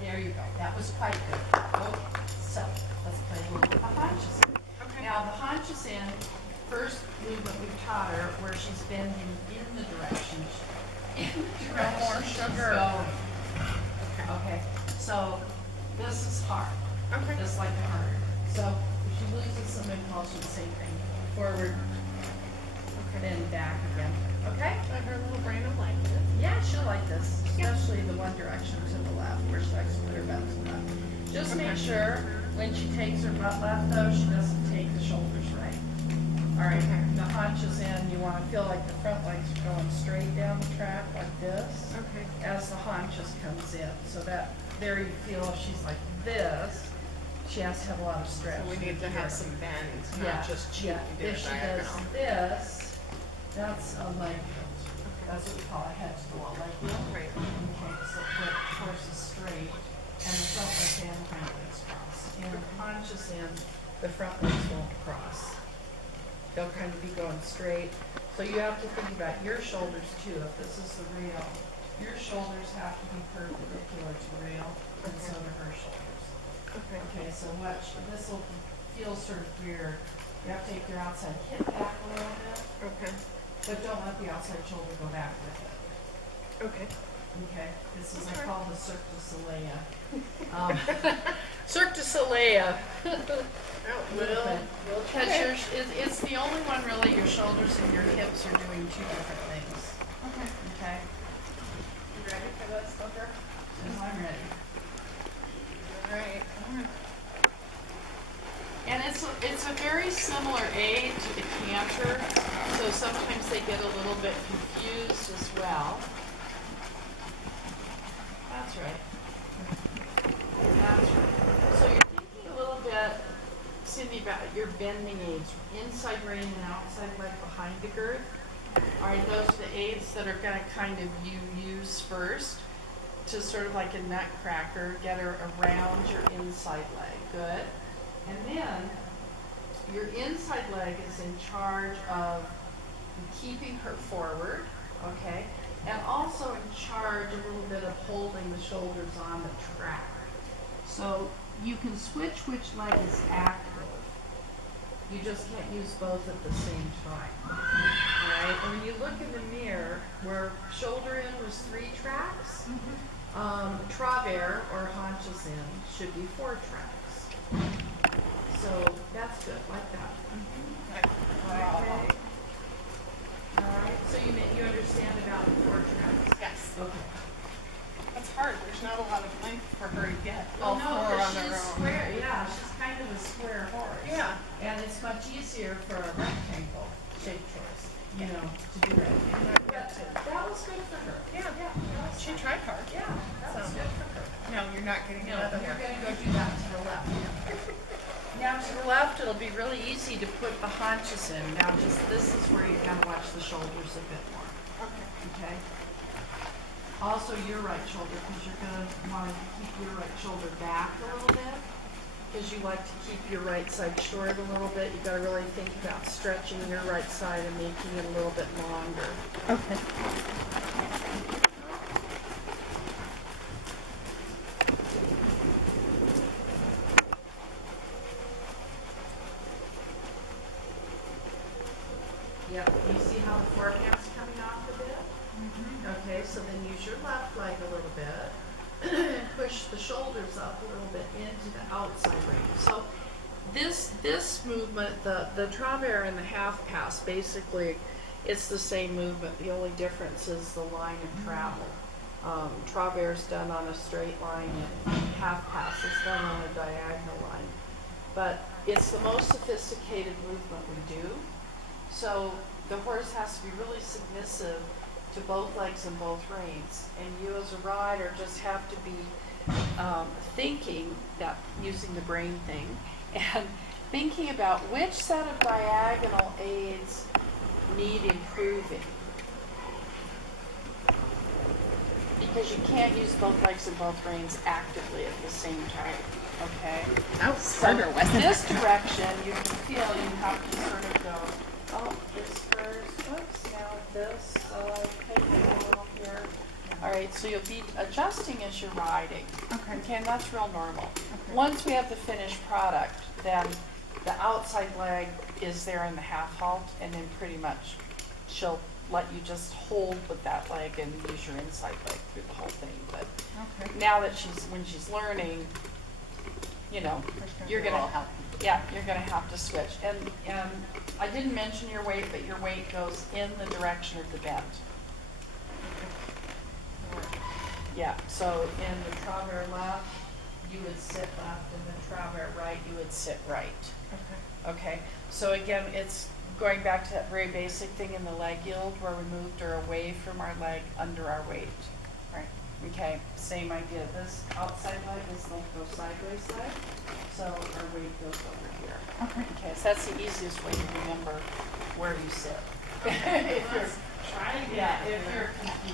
There you go. That was quite good. Okay, so let's play a little bit of haunches. Okay. Now the haunches in, first movement we've taught her where she's bending in the direction. more she's sugar. going. Okay. Okay, so this is hard. Okay. Just like the harder. So if she loses some impulsion, same thing. Forward, then back again. Okay? Let her little brain will like it. Yeah, she'll like this, especially the one direction to the left, where she likes to put her butt to the left. Just make sure when she takes her butt left though, she doesn't take the shoulders right. All right, the haunches in, you want to feel like the front legs are going straight down the track like this. Okay. As the haunches comes in, so that there you feel if she's like this, she has to have a lot of stretch. So we need to have some bend, Yeah, not just cheat yeah. and do If a she does diagonal. this, that's a leg tilt. That's what we call a head to the wall leg tilt. Right. Okay, so the horse is straight and the front legs and the hind legs cross. And the haunches in, the front legs won't cross. They'll kind of be going straight. So you have to think about your shoulders too. If this is the rail, your shoulders have to be perpendicular to the rail, and so do her shoulders. Okay. Okay, so watch, this will feel sort of weird. You have to take your outside hip back a little bit, Okay. but don't let the outside shoulder go back with it. Okay. Okay, this is, I Okay. call the Cirque du Soleil. Cirque du Soleil. We'll catch your, it's the only one really, your shoulders and your hips are doing two different things. Okay. Okay? You ready for this, Booker? And I'm ready. All right. And it's a very similar aid to the canter, so sometimes they get a little bit confused as well. That's right. That's right. So you're thinking a little bit, Cindy, about your bending aids, inside rein and outside leg behind the girth. All right, those are the aids that are gonna kind of you use first to sort of like a nutcracker, get her around your inside leg. Good. And then your inside leg is in charge of keeping her forward, okay? And also in charge a little bit of holding the shoulders on the track. So you can switch which leg is active. You just can't use both at the same time. Alright, and when you look in the mirror, where shoulder in was 3 tracks, travers or haunches in should be 4 tracks. So that's good, like that. Okay. Alright, so you understand about the 4 tracks? Yes. Okay. That's hard. There's not a lot of length for her to get Well, all no, 4 but on their she's own. square, yeah, she's kind of a square horse. Yeah. And it's much easier for a rectangle shaped horse, you know, to do that. But that was good for her. Yeah. that was She fine. tried hard. Yeah, that was So- good for her. No, you're not getting No, another you're one. gonna go do that to the left. Now to the left, it'll be really easy to put the haunches in. Now just, this is where you gotta watch the shoulders a bit more, Okay. okay? Also your right shoulder, because you're gonna wanna keep your right shoulder back a little bit. Because you like to keep your right side short a little bit. You gotta really think about stretching your right side and making it a little bit longer. Okay. Yep, you see how the forehand's coming off a bit? Okay, so then use your left leg a little bit. Push the shoulders up a little bit into the outside range. So this movement, the travers and the half pass, basically it's the same movement. The only difference is the line of travel. Travers done on a straight line and half pass is done on a diagonal line. But it's the most sophisticated movement we do. So the horse has to be really submissive to both legs and both reins. And you as a rider just have to be thinking that, using the brain thing, and thinking about which set of diagonal aids need improving. Because you can't use both legs and both reins actively at the same time, okay? That was harder, wasn't This it? direction, you can feel you have to sort of go, oh, this first, oops, now this, take it a little here, All right, so you'll be adjusting as you're riding. Okay. Okay, and that's real normal. Okay. Once we have the finished product, then the outside leg is there in the half halt, and then pretty much she'll let you just hold with that leg and use your inside leg through the whole thing. But Okay. now that when she's learning, you know, you're gonna, yeah, you're gonna have to switch. And I didn't mention your weight, but your weight goes in the direction of the bend. Yeah, so in the travers left, you would sit left, and the travers right, you would sit right. Okay. Okay, so again, it's going back to that very basic thing in the leg yield where we moved her away from our leg under our weight. Right. Okay, same idea. This outside leg is like go sideways leg, so our weight goes over here. Okay. Okay, so that's the easiest way to remember where you sit. If you're Trying. yeah, if you're confused.